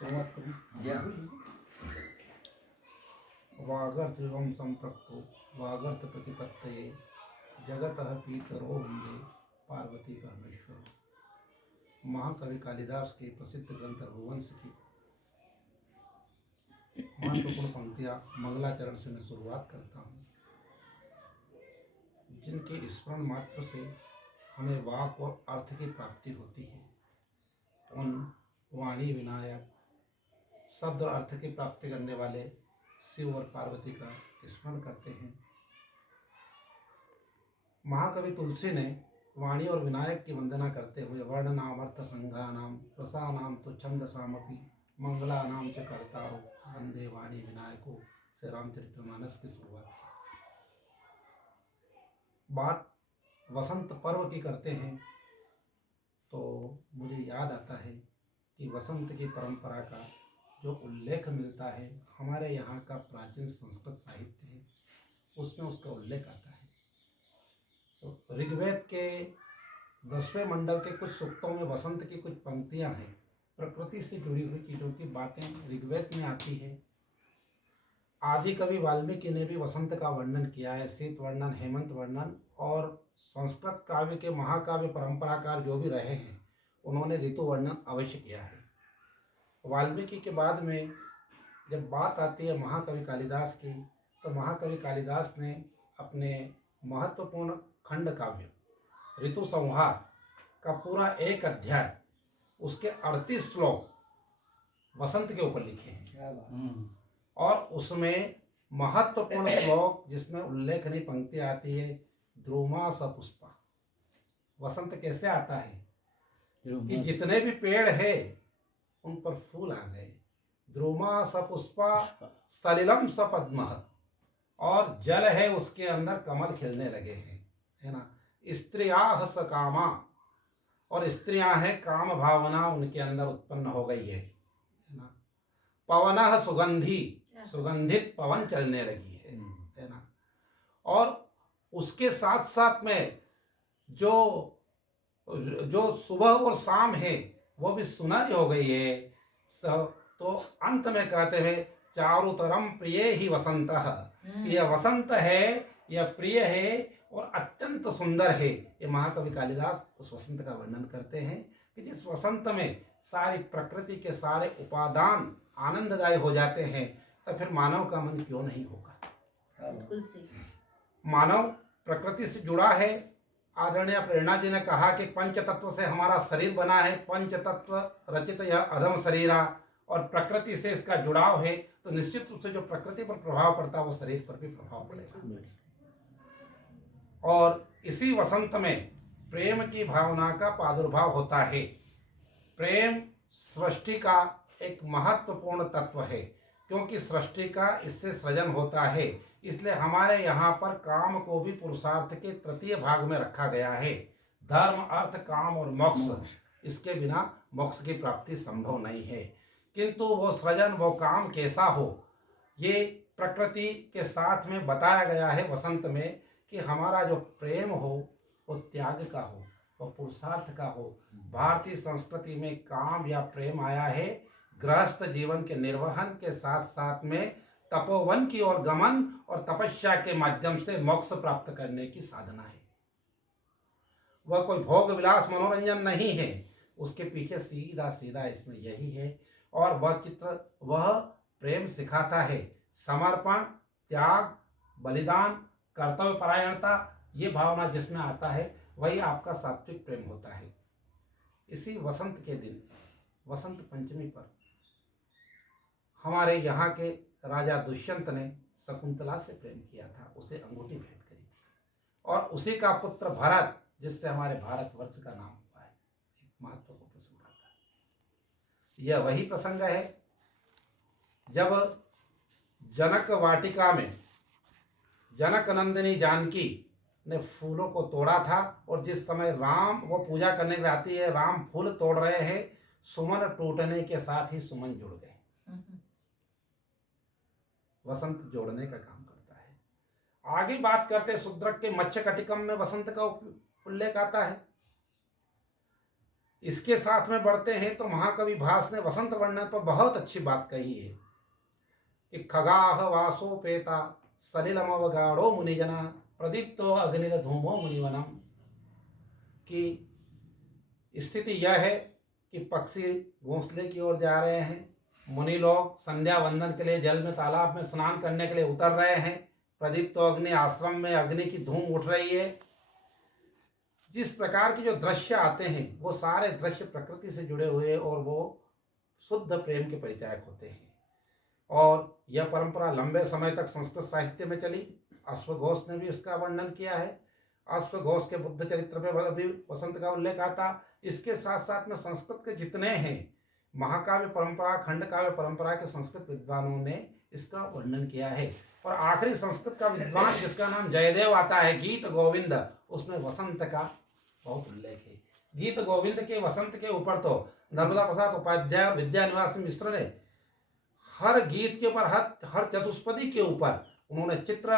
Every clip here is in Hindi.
शुरुआत करूं। वागर्थ संप्रक्तो वागर्थ प्रतिपत्तये जगतः पीतरो वंदे पार्वती परमेश्वर। महाकवि कालिदास के प्रसिद्ध ग्रंथ रघुवंश की महत्वपूर्ण पंक्तियां मंगलाचरण से मैं शुरुआत करता हूँ, जिनके स्मरण मात्र से हमें वाक और अर्थ की प्राप्ति होती है। उन वाणी विनायक शब्द और अर्थ की प्राप्ति करने वाले शिव और पार्वती का स्मरण करते हैं। महाकवि तुलसी ने वाणी और विनायक की वंदना करते हुए वर्ण नाम अर्थ संघा नाम रसा नाम तो छंद सामपी मंगला नाम च कर्तारो वंदे वाणी विनायको से रामचरितमानस की शुरुआत की। बात वसंत पर्व की करते हैं तो मुझे याद आता है कि वसंत की परंपरा का जो उल्लेख मिलता है हमारे यहाँ का प्राचीन संस्कृत साहित्य है, उसमें उसका उल्लेख आता है। तो ऋग्वेद के 10वें मंडल के कुछ सूक्तों में वसंत की कुछ पंक्तियां हैं। प्रकृति से जुड़ी हुई चीज़ों की बातें ऋग्वेद में आती है। आदि कवि वाल्मीकि ने भी वसंत का वर्णन किया है, शीत वर्णन, हेमंत वर्णन, और संस्कृत काव्य के महाकाव्य परंपराकार जो भी रहे हैं उन्होंने ऋतु वर्णन अवश्य किया है। वाल्मीकि के बाद में जब बात आती है महाकवि कालिदास की, तो महाकवि कालिदास ने अपने महत्वपूर्ण खंड काव्य ऋतु संहार का पूरा एक अध्याय, उसके 38 श्लोक वसंत के ऊपर लिखे हैं। और उसमें महत्वपूर्ण श्लोक जिसमें उल्लेखनीय पंक्ति आती है, ध्रुमा सपुष्पा। वसंत कैसे आता है कि जितने भी पेड़ है उन पर फूल आ गए। ध्रुमा सपुष्पा सलिलम सपद्मः, और जल है उसके अंदर कमल खिलने लगे हैं, है ना। स्त्रियाः सकामा, और स्त्रियां हैं, काम भावना उनके अंदर उत्पन्न हो गई है ना। पवनः सुगंधी, सुगंधित पवन चलने लगी है ना। और उसके साथ साथ में जो जो सुबह और शाम है वो भी सुनहरी हो गई है। तो अंत में कहते हुए चारुतरम प्रिय ही वसंतः, यह वसंत है, यह प्रिय है और अत्यंत सुंदर है। ये महाकवि कालिदास उस वसंत का वर्णन करते हैं कि जिस वसंत में सारी प्रकृति के सारे उपादान आनंददायी हो जाते हैं, तो फिर मानव का मन क्यों नहीं होगा। बिल्कुल सही। मानव प्रकृति से जुड़ा है। आदरणीय प्रेरणा जी ने कहा कि पंच तत्व से हमारा शरीर बना है, पंच तत्व रचित यह अधम शरीरा, और प्रकृति से इसका जुड़ाव है, तो निश्चित रूप से जो प्रकृति पर प्रभाव पड़ता है वो शरीर पर भी प्रभाव पड़ेगा। और इसी वसंत में प्रेम की भावना का प्रादुर्भाव होता है। प्रेम सृष्टि का एक महत्वपूर्ण तत्व है, क्योंकि सृष्टि का इससे सृजन होता है। इसलिए हमारे यहाँ पर काम को भी पुरुषार्थ के तृतीय भाग में रखा गया है। धर्म, अर्थ, काम और मोक्ष, इसके बिना मोक्ष की प्राप्ति संभव नहीं है। किंतु वो सृजन, वो काम कैसा हो, ये प्रकृति के साथ में बताया गया है वसंत में, कि हमारा जो प्रेम हो वो त्याग का हो, वो पुरुषार्थ का हो। भारतीय संस्कृति में काम या प्रेम आया है गृहस्थ जीवन के निर्वहन के साथ साथ में तपोवन की ओर गमन और तपस्या के माध्यम से मोक्ष प्राप्त करने की साधना है। वह कोई भोग विलास मनोरंजन नहीं है, उसके पीछे सीधा सीधा इसमें यही है। और वह चित्र, वह प्रेम सिखाता है समर्पण, त्याग, बलिदान, कर्तव्य परायणता। ये भावना जिसमें आता है वही आपका सात्विक प्रेम होता है। इसी वसंत के दिन, वसंत पंचमी पर, हमारे यहाँ के राजा दुष्यंत ने शकुंतला से प्रेम किया था, उसे अंगूठी भेंट करी थी, और उसी का पुत्र भरत, जिससे हमारे भारतवर्ष का नाम हुआ है, महत्व को प्रसंग आता है। यह वही प्रसंग है जब जनक वाटिका में जनक नंदिनी जानकी ने फूलों को तोड़ा था, और जिस समय राम वो पूजा करने के लिए आती है, राम फूल तोड़ रहे हैं, सुमन टूटने के साथ ही सुमन जुड़ गए। वसंत जोड़ने का काम करता है। आगे बात करते शूद्रक के मत्स्य कटिकम में वसंत का उल्लेख आता है। इसके साथ में बढ़ते हैं तो महाकवि भास ने वसंत वर्णन पर बहुत अच्छी बात कही है कि खगाह वासोपेता सलिलमवगाढ़ो मुनिजना प्रदीप्तो अग्निर्धूमो मुनिवनम, की स्थिति यह है कि पक्षी घोंसले की ओर जा रहे हैं, मुनि लोग संध्या वंदन के लिए जल में तालाब में स्नान करने के लिए उतर रहे हैं, प्रदीप्त अग्नि आश्रम में अग्नि की धूम उठ रही है। जिस प्रकार के जो दृश्य आते हैं वो सारे दृश्य प्रकृति से जुड़े हुए और वो शुद्ध प्रेम के परिचायक होते हैं। और यह परंपरा लंबे समय तक संस्कृत साहित्य में चली। अश्वघोष ने भी इसका वर्णन किया है। अश्वघोष के बुद्ध चरित्र में भी वसंत का उल्लेख आता। इसके साथ साथ में संस्कृत के जितने हैं महाकाव्य परंपरा, खंड काव्य परंपरा के संस्कृत विद्वानों ने इसका वर्णन किया है। और आखिरी संस्कृत का विद्वान जिसका नाम जयदेव आता है, गीत गोविंद, उसमें वसंत का बहुत उल्लेख है। गीत गोविंद के वसंत के ऊपर तो नर्मदा प्रसाद उपाध्याय विद्यानिवास मिश्र ने हर गीत के ऊपर, हर चतुष्पदी के ऊपर उन्होंने चित्र,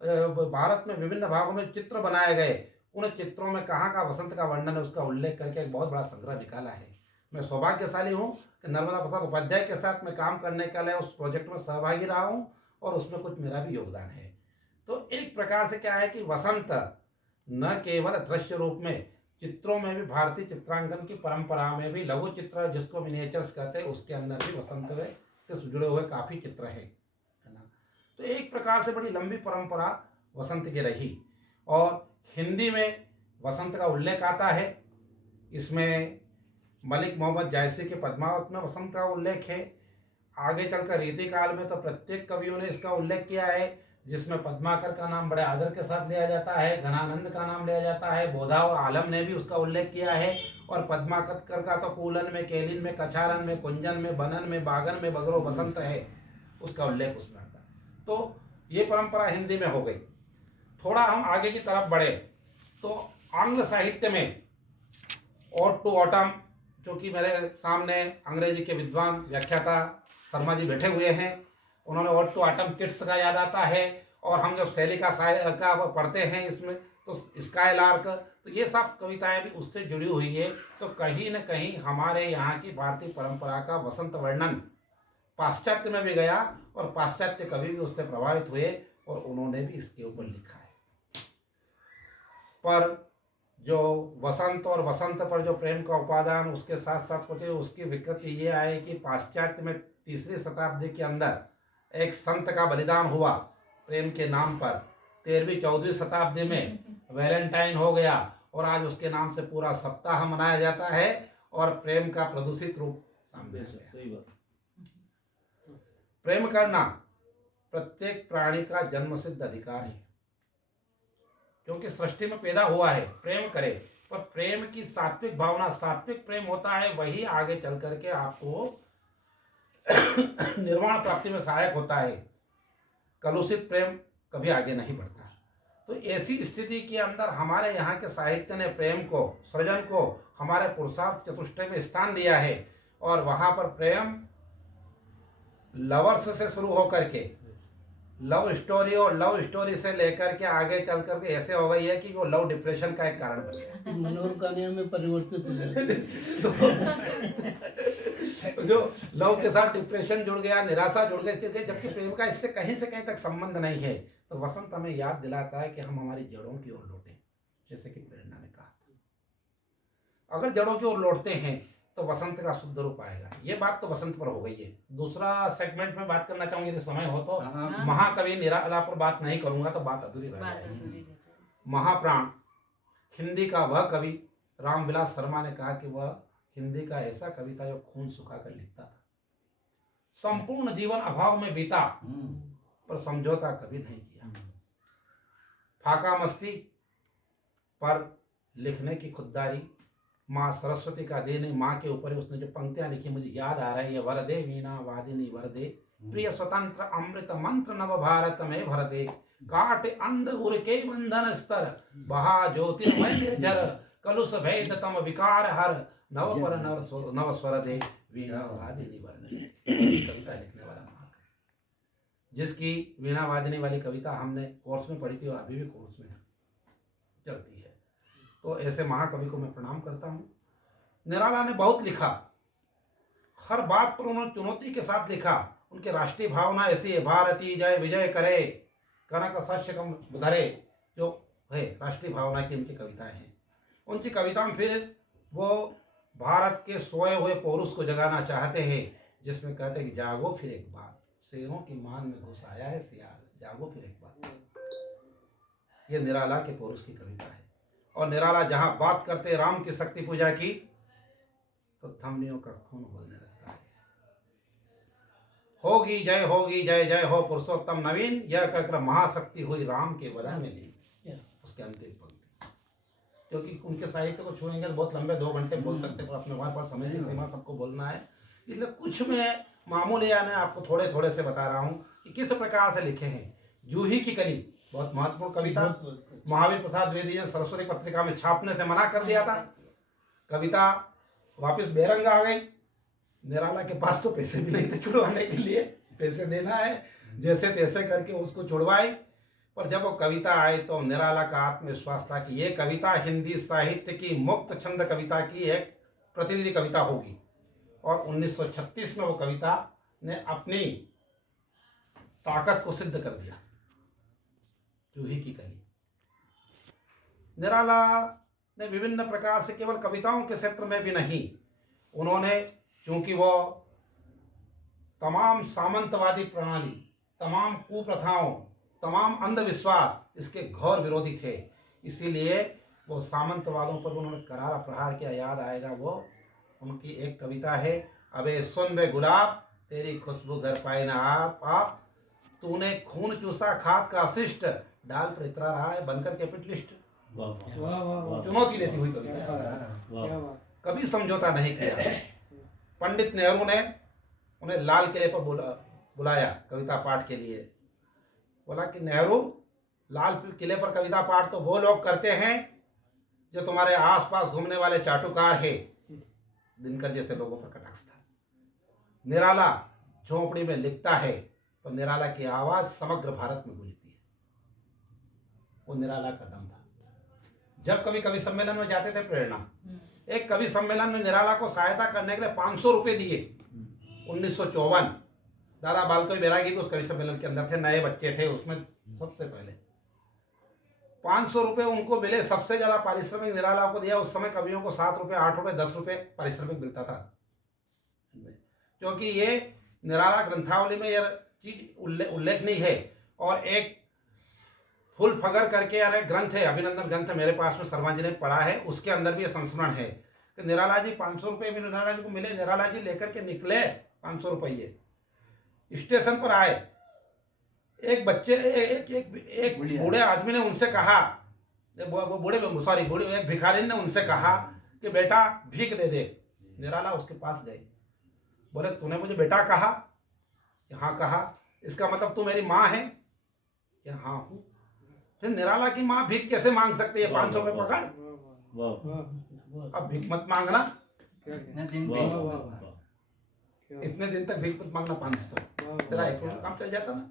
भारत में विभिन्न भागों में चित्र बनाए गए, उन चित्रों में कहाँ का वसंत का वर्णन है उसका उल्लेख करके एक बहुत बड़ा संग्रह निकाला है। मैं सौभाग्यशाली हूँ कि नर्मदा प्रसाद उपाध्याय के साथ में काम करने के लिए उस प्रोजेक्ट में सहभागी रहा हूँ और उसमें कुछ मेरा भी योगदान है। तो एक प्रकार से क्या है कि वसंत न केवल दृश्य रूप में, चित्रों में भी, भारतीय चित्रांकन की परंपरा में भी लघु चित्र जिसको मिनिएचर्स कहते हैं उसके अंदर भी वसंत से जुड़े हुए काफ़ी चित्र है ना। तो एक प्रकार से बड़ी लंबी परंपरा वसंत की रही। और हिंदी में वसंत का उल्लेख आता है। इसमें मलिक मोहम्मद जायसी के पद्मावत में वसंत का उल्लेख है। आगे चलकर रीतिकाल में तो प्रत्येक कवियों ने इसका उल्लेख किया है, जिसमें पद्माकर का नाम बड़े आदर के साथ लिया जाता है, घनानंद का नाम लिया जाता है, बोधा और आलम ने भी उसका उल्लेख किया है। और पद्माकर का तो कूलन में, केलिन में, कछारन में, कुंजन में, बनन में, बागन में बगरो बसंत है, उसका उल्लेख उसमें आता है। तो ये परंपरा हिंदी में हो गई। थोड़ा हम आगे की तरफ बढ़े तो आंग्ल साहित्य में ऑड टू ऑटम, जो कि मेरे सामने अंग्रेजी के विद्वान व्याख्याता शर्मा जी बैठे हुए हैं, उन्होंने ऑड टू ऑटम किड्स का याद आता है। और हम जब शैली का पढ़ते हैं इसमें तो स्काईलार्क, तो ये सब कविताएं भी उससे जुड़ी हुई है। तो कहीं न कहीं हमारे यहाँ की भारतीय परंपरा का वसंत वर्णन पाश्चात्य में भी गया और पाश्चात्य कवि भी उससे प्रभावित हुए और उन्होंने भी इसके ऊपर लिखा है। पर जो वसंत और वसंत पर जो प्रेम का उपादान, उसके साथ साथ कुछ उसकी विकृति ये आई कि पाश्चात्य में 3री शताब्दी के अंदर एक संत का बलिदान हुआ प्रेम के नाम पर। 13वीं 14वीं शताब्दी में वैलेंटाइन हो गया और आज उसके नाम से पूरा सप्ताह मनाया जाता है और प्रेम का प्रदूषित रूप सामने आ गया। प्रेम करना प्रत्येक प्राणी का जन्मसिद्ध अधिकार है, क्योंकि सृष्टि में पैदा हुआ है, प्रेम करे। पर प्रेम की सात्विक भावना, सात्विक प्रेम होता है, वही आगे चल करके आपको निर्वाण प्राप्ति में सहायक होता है। कलुषित प्रेम कभी आगे नहीं बढ़ता। तो ऐसी स्थिति के अंदर हमारे यहाँ के साहित्य ने प्रेम को, सृजन को हमारे पुरुषार्थ चतुष्टय में स्थान दिया है। और वहाँ पर प्रेम लवर्स से शुरू होकर के लव स्टोरी और लव स्टोरी से लेकर के आगे चल करके ऐसे हो गई है कि वो लव डिप्रेशन का एक कारण बन गया, मनोरंजन में परिवर्तित हो तो जो लव के साथ डिप्रेशन जुड़ गया, निराशा जुड़ गई, जबकि प्रेम का इससे कहीं से कहीं तक संबंध नहीं है। तो वसंत हमें याद दिलाता है कि हम हमारी जड़ों की ओर लौटें, जैसे कि प्रेरणा ने कहा था। अगर जड़ों की ओर लौटते हैं तो वसंत का शुद्ध रूप आएगा। ये बात तो वसंत पर हो गई है। दूसरा सेगमेंट में बात करना चाहूंगी, यदि समय हो तो। महाकवि निराला पर बात नहीं करूंगा तो बात अधूरी रह जाएगी। महाप्राण हिंदी का वह कवि रामविलास शर्मा ने कहा कि वह हिंदी का ऐसा कवि था जो खून सुखा कर लिखता था, संपूर्ण जीवन अभाव में बीता पर समझौता कभी नहीं किया। फाका मस्ती पर लिखने की खुददारी, माँ सरस्वती का देने, माँ के ऊपर उसने जो पंक्तियां लिखी मुझे याद आ रही है। वरदे वीणा वादिनी वरदे, प्रिय स्वतंत्र अमृत मंत्र नव भारत में भरदे, काट अंध उर के बंधन स्तर, बहा ज्योतिर्मय निर्झर, कलुष भेद तम विकार हर, नव पर नव स्वर दे, वीणा वादिनी वरदे। ऐसी कविता लिखने वाला महाकवि, जिसकी वीणा वादिनी वाली कविता हमने कोर्स में पढ़ी थी और अभी भी कोर्स में चलती है। तो ऐसे महाकवि को मैं प्रणाम करता हूँ। निराला ने बहुत लिखा, हर बात पर उन्होंने चुनौती के साथ लिखा। उनकी राष्ट्रीय भावना ऐसी है, भारती जय विजय करे कनक शस्य कम धरे, जो है राष्ट्रीय भावना की उनकी कविताएं हैं। उनकी कविता में फिर वो भारत के सोए हुए पौरुष को जगाना चाहते हैं, जिसमें कहते हैं कि जागो फिर एक बार, शेरों की मान में घुस आया है सियार, जागो फिर एक बार। ये निराला के पौरुष की कविता है। और निराला जहाँ बात करते राम की शक्ति पूजा की, तो धमनियों का खून बोलने लगता है। होगी जय जय हो पुरुषोत्तम नवीन, यह कहकर महाशक्ति हुई राम के वदन में ली। उसके अंतिम पंक्ति, क्योंकि उनके साहित्य को छूएंगे तो बहुत लंबे 2 घंटे बोल सकते, पर अपने हमारे पास समय की सीमा, सबको बोलना है, इसलिए कुछ मैं मामूली यानी आपको थोड़े थोड़े से बता रहा हूँ कि किस प्रकार से लिखे हैं। जूही की कली बहुत महत्वपूर्ण कविता, महावीर प्रसाद द्विवेदी ने सरस्वती पत्रिका में छापने से मना कर दिया था। कविता वापस बेरंग आ गई। निराला के पास तो पैसे भी नहीं थे छुड़वाने के लिए, पैसे देना है, जैसे तैसे करके उसको छुड़वाई। पर जब वो कविता आई तो निराला का आत्मविश्वास था कि ये कविता हिंदी साहित्य की मुक्त छंद कविता की एक प्रतिनिधि कविता होगी। और 1936 में वो कविता ने अपनी ताकत को सिद्ध कर दिया, जूही की कली। निराला ने विभिन्न प्रकार से केवल कविताओं के क्षेत्र में भी नहीं, उन्होंने चूंकि वो तमाम सामंतवादी प्रणाली, तमाम कुप्रथाओं, तमाम अंधविश्वास इसके घोर विरोधी थे, इसीलिए वो सामंतवादों पर उन्होंने करारा प्रहार किया। याद आएगा वो उनकी एक कविता है, अबे सुन बे गुलाब तेरी खुशबू घर पाए ना आप, तूने खून चूसा खाद का अशिष्ट, डाल पर इतरा रहा है बनकर कैपिटलिस्ट। चुनौती देती हुई कविता, कभी समझौता नहीं किया। पंडित नेहरू ने उन्हें लाल किले पर बुलाया कविता पाठ के लिए। बोला कि नेहरू, लाल किले पर कविता पाठ तो वो लोग करते हैं जो तुम्हारे आसपास घूमने वाले चाटुकार है। दिनकर जैसे लोगों पर कटाक्ष था। निराला झोंपड़ी में लिखता है तो निराला की आवाज समग्र भारत में गूंजती है। वो निराला का दम था। जब कभी कवि सम्मेलन में जाते थे, प्रेरणा एक कवि सम्मेलन में निराला को सहायता करने के लिए 500 रुपये दिए। 1954 दादा बालकोई बैरागी भी उस कवि सम्मेलन के अंदर थे, नए बच्चे थे उसमें सबसे पहले। 500 रुपये उनको मिले। सबसे ज्यादा पारिश्रमिक निराला को दिया। उस समय कवियों को 7 रुपये, 8 रुपये, 10 रुपये पारिश्रमिक मिलता था, क्योंकि ये निराला ग्रंथावली में यह चीज उल्लेखनीय है। और एक फुल फगर करके यार एक ग्रंथ है, अभिनंदन ग्रंथ मेरे पास में, शर्मा जी ने पढ़ा है, उसके अंदर भी ये संस्मरण है कि निराला जी 500 रुपये भी निराला जी को मिले। निराला जी लेकर के निकले 500 रुपये, स्टेशन पर आए। एक बच्चे एक बूढ़े आदमी ने उनसे कहा, एक भिखारी ने उनसे कहा कि बेटा भीख दे दे। निराला उसके पास गए, बोले तूने मुझे बेटा कहा? हाँ कहा। इसका मतलब तू मेरी माँ है? हाँ हूँ। फिर निराला की माँ भीख कैसे मांग सकती है? 500 रुपये पकड़, अब भीख मत मांगना, इतने दिन तक भीख मत मांगना, 500 तेरा एक काम चल जाता ना।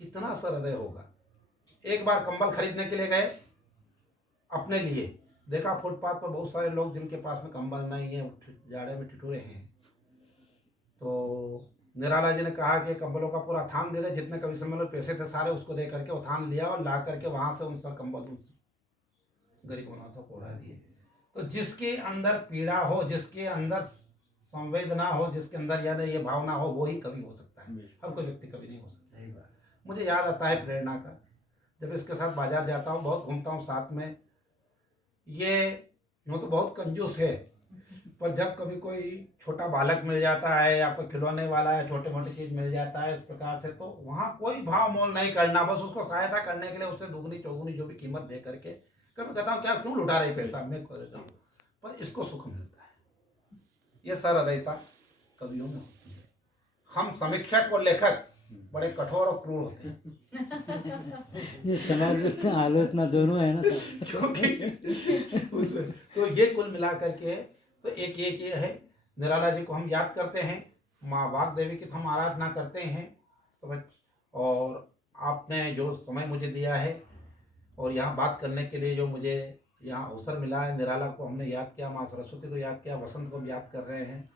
कितना सरहृदय होगा। एक बार कंबल खरीदने के लिए गए अपने लिए, देखा फुटपाथ पर बहुत सारे लोग जिनके पास में कंबल नहीं है, जाड़े में ठिठुरे हैं। तो निराला जी ने कहा कि कंबलों का पूरा थान दे दे, जितने कवि सम्मेलन में पैसे थे सारे उसको दे करके वो थान लिया और ला करके वहां से उन सब कंबल गरीब अनाथों को उड़ा दिए। तो जिसके अंदर पीड़ा हो, जिसके अंदर संवेदना हो, जिसके अंदर यानी ये भावना हो, वो ही कवि हो सकता है। हर कोई व्यक्ति कवि नहीं हो सकता। मुझे याद आता है प्रेरणा का, जब इसके साथ बाजार जाता हूँ, बहुत घूमता हूँ साथ में। ये यूँ तो बहुत कंजूस है, पर जब कभी कोई छोटा बालक मिल जाता है या कोई खिलौने वाला है, छोटे मोटे चीज़ मिल जाता है इस प्रकार से, तो वहाँ कोई भाव मोल नहीं करना, बस उसको सहायता करने के लिए उससे दुगनी चौगुनी जो भी कीमत दे करके, कभी कहता हूँ क्या क्यों लुटा रही पैसा, मैं खो देता हूँ, पर इसको सुख मिलता है। ये सरहृदयता कवियों में होती है। हम समीक्षक और लेखक बड़े कठोर और क्रूर होते हैं। ये समालोचना आलोचना दोनों है ना, क्योंकि उसमें तो ये कुल मिला करके तो एक ये है, निराला जी को हम याद करते हैं, माँ वाग्देवी की हम आराधना करते हैं समझ। और आपने जो समय मुझे दिया है और यहाँ बात करने के लिए जो मुझे यहाँ अवसर मिला है, निराला को हमने याद किया, माँ सरस्वती को याद किया, वसंत को हम याद कर रहे हैं।